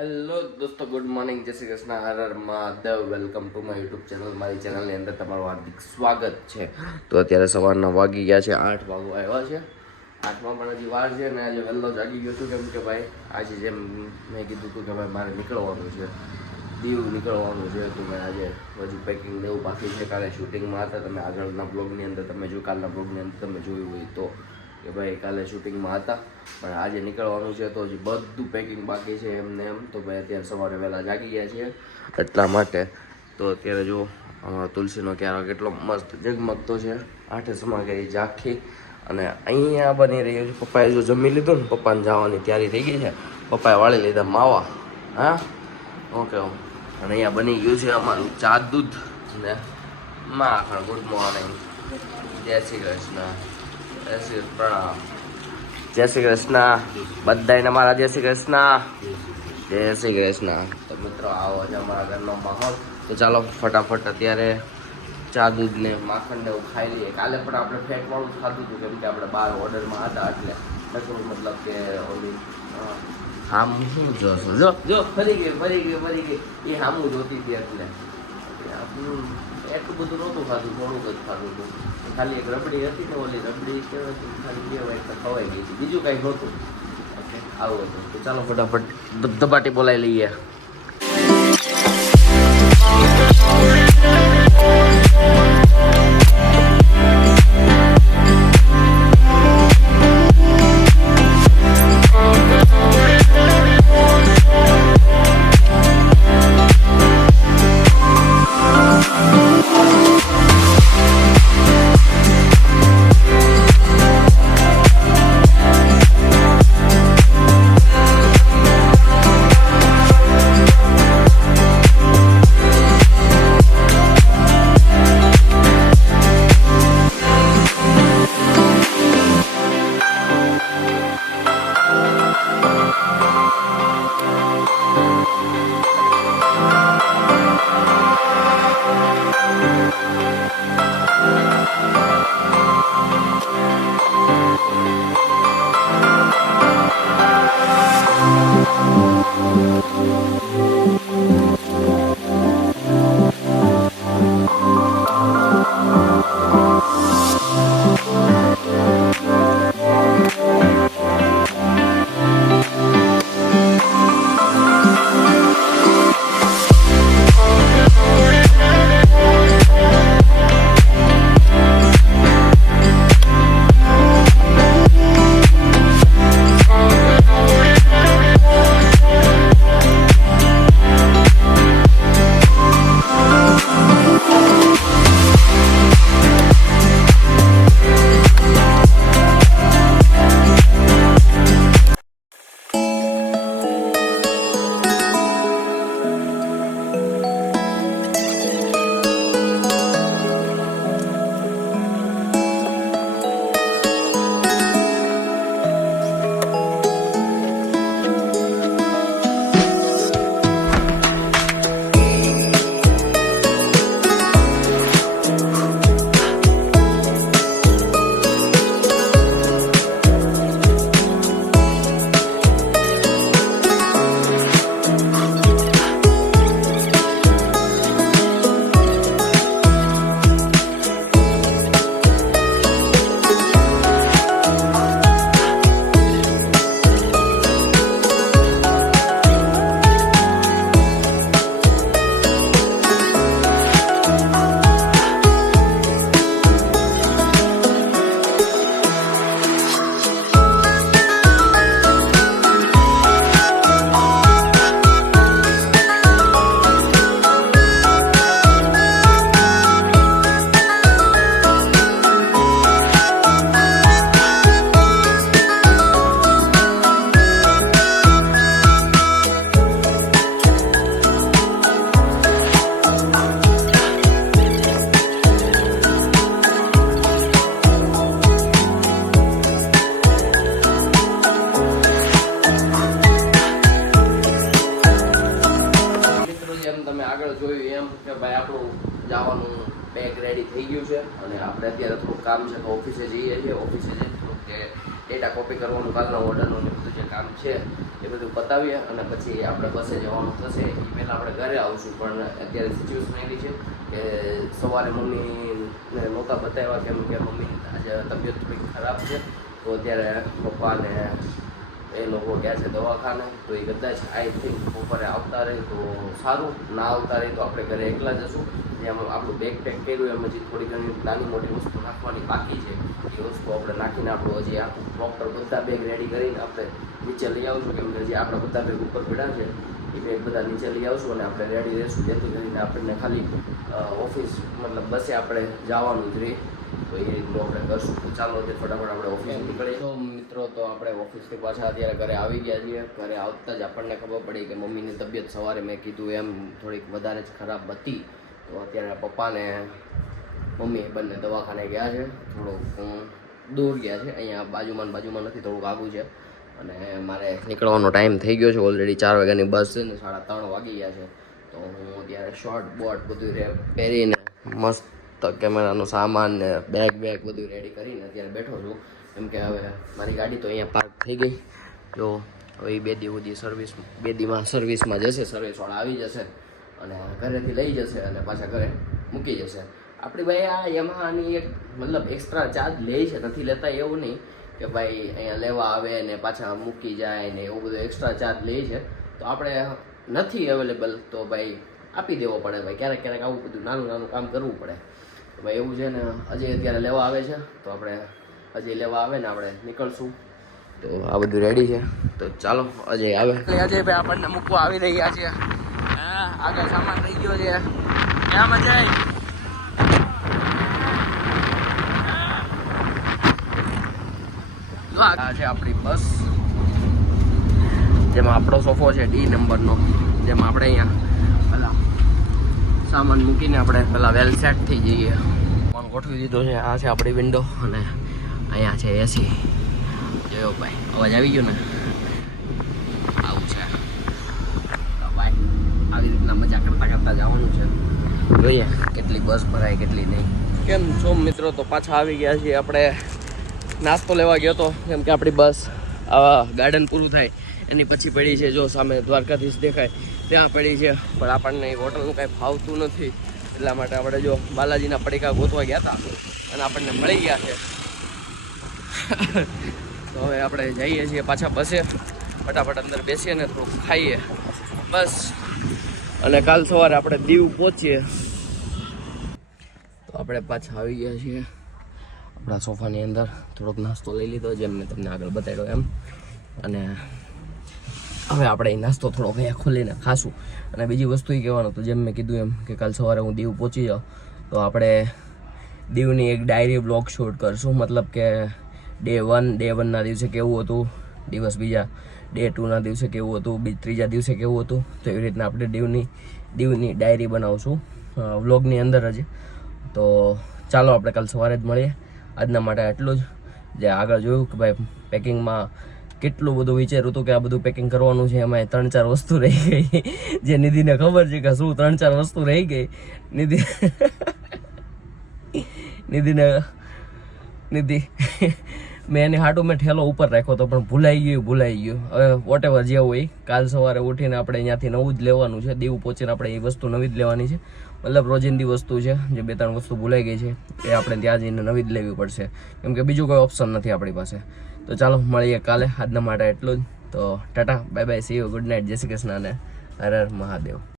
Hello દોસ્તો, good morning, જય શ્રી કૃષ્ણ, હર હર Mahadev. Welcome to my YouTube channel. મારી ચેનલની અંદર તમારું હાર્દિક સ્વાગત છે. તો અત્યારે સવારના વાગી ગયા છે 8 વાગવા આવ્યા છે. 8માં પણ હજી વાર છે ને આજે વહેલો જાગી ગયો છું કેમ કે ભાઈ આજે જેમ મેં કીધું હતું કે ભાઈ મારે નીકળવાનું છે, દીવ નીકળવાનું છે. તો મેં આજે હજુ પેકિંગ દેવું બાકી છે. કાલે શૂટિંગમાં હતા, તમે આગળના બ્લોગની અંદર તમે જો કાલના બ્લોગની અંદર તમે જોયું હોય તો કે ભાઈ કાલે શૂટિંગમાં હતા પણ આજે નીકળવાનું છે. તો હજી બધું પેકિંગ બાકી છે એમને એમ. તો ભાઈ અત્યારે સવારે વહેલા જાગી ગયા છીએ એટલા માટે. તો અત્યારે જો તુલસીનો ક્યારો કેટલો મસ્ત જગમગતો છે. આઠે સમા ગઈ ઝાંખી અને અહીંયા બની રહ્યું છે. પપ્પાએ જો જમી લીધું ને, પપ્પાને જવાની તૈયારી થઈ ગઈ છે. પપ્પાએ વાળી લીધા માવા. હા ઓકે. અને અહીંયા બની ગયું છે અમારું ચા દૂધ ને માખણ. ગુડ મોર્નિંગ, જય શ્રી કૃષ્ણ, જય શ્રી પ્રણામ, જય શ્રી કૃષ્ણ બધાને મારા જય શ્રી કૃષ્ણ, જય શ્રી કૃષ્ણ. તો મિત્રો આવો છે અમારા ઘરનો માહોલ. તો ચાલો ફટાફટ અત્યારે ચા દૂધ ને માખણ ને એવું ખાઈ લઈએ. કાલે પણ આપણે ફેંકવાનું જ ખાધું હતું કેમ કે આપણે બહાર ઓર્ડરમાં હતા એટલે નકરું મતલબ કે ઓલી હામું શું જોશો, જો જો ફરી ગઈ એ હામું જોતી હતી એટલે એટલું બધું નહોતું ખાધું, થોડુંક જ ખાધું હતું. ખાલી એક રબડી હતી ને, ઓલી રબડી કહેવાય ખાલી કહેવાય એટલે ખવાઈ ગઈ હતી, બીજું કાંઈ નહોતું. ઓકે આવું હતું. તો ચાલો ફટાફટ ધબધબાટી બોલાવી લઈએ. જવાનું બેગ રેડી થઈ ગયું છે અને આપણે અત્યારે થોડુંક કામ છે તો ઓફિસે જઈએ છીએ. ઓફિસે જઈને થોડુંક ડેટા કોપી કરવાનું કાલના ઓર્ડરનું ને બધું જે કામ છે એ બધું પતાવીએ અને પછી આપણે બસે જવાનું થશે. એ પહેલાં આપણે ઘરે આવશું, પણ અત્યારે સિચ્યુએશન એવી છે કે સવારે મમ્મીને નહોતા બતાવ્યા, કેમ કે મમ્મીની આજે તબિયત થોડીક ખરાબ છે. તો અત્યારે પપ્પાને એ લોકો ગયા છે દવાખાને. તો એ કદાચ આઈ થિંક બપોરે આવતા રહે તો સારું, ના આવતા રહે તો આપણે ઘરે એકલા જશું. જેમ આપણું બેગ પેક કર્યું એમ હજી થોડી ઘણી નાની મોટી વસ્તુ નાખવાની બાકી છે. એ વસ્તુ આપણે નાખીને આપણું હજી આખું પ્રોપર બધા બેગ રેડી કરીને આપણે નીચે લઈ આવશું. કેમ કે હજી આપણા બધા બેગ ઉપર પડ્યા છે, એ બેગ બધા નીચે લઈ આવશું અને આપણે રેડી રહીશું, જેથી કરીને આપણને ખાલી ઓફિસ મતલબ બસે આપણે જવાનું જ રહે. તો એ રીતનું આપણે કરશું. તો ચાલો તે ફટાફટ આપણે ઓફિસ નીકળીએ. તો મિત્રો, તો આપણે ઓફિસથી પાછા અત્યારે ઘરે આવી ગયા છીએ. ઘરે આવતા જ આપણને ખબર પડી કે મમ્મીની તબિયત સવારે મેં કીધું એમ થોડીક વધારે જ ખરાબ હતી. તો અત્યારે પપ્પાને મમ્મી બંને દવાખાને ગયા છે. થોડુંક દૂર ગયા છે, અહીંયા બાજુમાં નથી, થોડુંક આગું છે. અને મારે નીકળવાનો ટાઈમ થઈ ગયો છે. ઓલરેડી 4 વાગ્યાની બસ છે ને 3:30 વાગી ગયા છે. તો હું અત્યારે શોર્ટ બોટ બધું પહેરીને મસ્ત કેમેરાનો સામાન ને બેગ બધું રેડી કરીને અત્યારે બેઠો છું. કેમ કે હવે મારી ગાડી તો અહીંયા પાર્ક થઈ ગઈ. જો હવે 2 દી સુધી 2 દીમાં સર્વિસમાં જશે, સર્વિસવાળા આવી જશે અને ઘરેથી લઈ જશે અને પાછા ઘરે મૂકી જશે. આપણી ભાઈ આ યમાહાની એક મતલબ એક્સ્ટ્રા ચાર્જ લે છે, નથી લેતા એવું નહીં કે ભાઈ અહીંયા લેવા આવે ને પાછા મૂકી જાય ને એવું બધું એક્સ્ટ્રા ચાર્જ લે છે. તો આપણે નથી અવેલેબલ તો ભાઈ આપી દેવો પડે. ભાઈ ક્યારેક આવું બધું નાનું કામ કરવું પડે. તો ભાઈ એવું છે ને, અજય અત્યારે લેવા આવે છે. તો આપણે અજય લેવા આવે ને આપણે નીકળશું. તો આ બધું રેડી છે. તો ચાલો અજય આવે. અજયભાઈ આપણને મૂકવા આવી રહ્યા છે. હા, આગળ સામાન રહી ગયો છે. ક્યાં મજા આવી? આ છે આપણી બસ, જેમાં આપણો સોફો છે D નંબરનો. જેમાં આપણે અહીંયા પેલા સામાન મૂકીને આપણે પેલા વેલ સેટ થઈ જઈએ. ફોન ગોઠવી દીધો છે. આ છે આપણી વિન્ડો અને અહીંયા છે એસી. જોયો ભાઈ, અવાજ આવી ગયો ને? આવું છે ભાઈ, આવી રીતના મજા કરતા જવાનું છે. જોઈએ કેટલી બસ ભરાય કેટલી નહીં. કેમ છો મિત્રો? તો પાછા આવી ગયા છીએ. આપણે નાસ્તો લેવા ગયો હતો, કેમ કે આપણી બસ આવા ગાર્ડન પૂરું થાય એની પછી પડી છે. જો સામે દ્વારકાધીશ દેખાય ત્યાં પડી છે, પણ આપણને હોટલનું કાંઈ ફાવતું નથી. એટલા માટે આપણે જો બાલાજીના પડીકા ગોતવા ગયા હતા અને આપણને મળી ગયા છે. તો હવે આપણે જઈએ છીએ પાછા બસે. ફટાફટ અંદર બેસીએ ને થોડુંક ખાઈએ બસ, અને કાલ સવારે આપણે દીવ પહોંચીએ. તો આપણે પાછા આવી ગયા છીએ આપણા સોફાની અંદર. થોડોક નાસ્તો લઈ લીધો, જેમ મેં તમને આગળ બતાવ્યો એમ. અને હવે આપણે એ નાસ્તો થોડોક અહીંયા ખોલીને ખાશું. અને બીજી વસ્તુ એ કહેવાનું તો જેમ મેં કીધું એમ કે કાલ સવારે હું દીવ પહોંચી જાઉં તો આપણે દીવની એક ડાયરી બ્લોગ શૂટ કરશું. મતલબ કે ડે 1ના દિવસે કેવું હતું, દિવસ બીજા ડે 2ના દિવસે કેવું હતું, ત્રીજા દિવસે કેવું હતું. તો એવી રીતના આપણે દીવની ડાયરી બનાવશું વ્લોગની અંદર જ. તો ચાલો આપણે કાલ સવારે જ મળીએ. આજના માટે આટલું જ. જે આગળ જોયું કે ભાઈ પેકિંગમાં કેટલું બધું વિચાર્યું હતું કે આ બધું પેકિંગ કરવાનું છે, એમાં 3-4 વસ્તુ રહી ગઈ. જે નિધિને ખબર છે કે શું 3-4 વસ્તુ રહી ગઈ. નિધિ મેં એની હાટું મેં ઠેલો ઉપર રાખ્યો હતો, પણ ભૂલાઈ ગયું. હવે વોટ એવર જે હોય, કાલ સવારે ઉઠીને આપણે અહીંયાથી નવું જ લેવાનું છે. દીવ પહોંચીને આપણે એ વસ્તુ નવી જ લેવાની છે. મતલબ રોજિંદી વસ્તુ છે. જે 2-3 વસ્તુ ભૂલાઈ ગઈ છે એ આપણે ત્યાં જઈને નવી જ લેવી પડશે, કેમ કે બીજું કોઈ ઓપ્શન નથી આપણી પાસે. તો ચાલો મળીએ કાલે. આજના માટે એટલું જ. તો Tata, bye bye, C you, good night, જય શ્રી કૃષ્ણ અને હર હર મહાદેવ.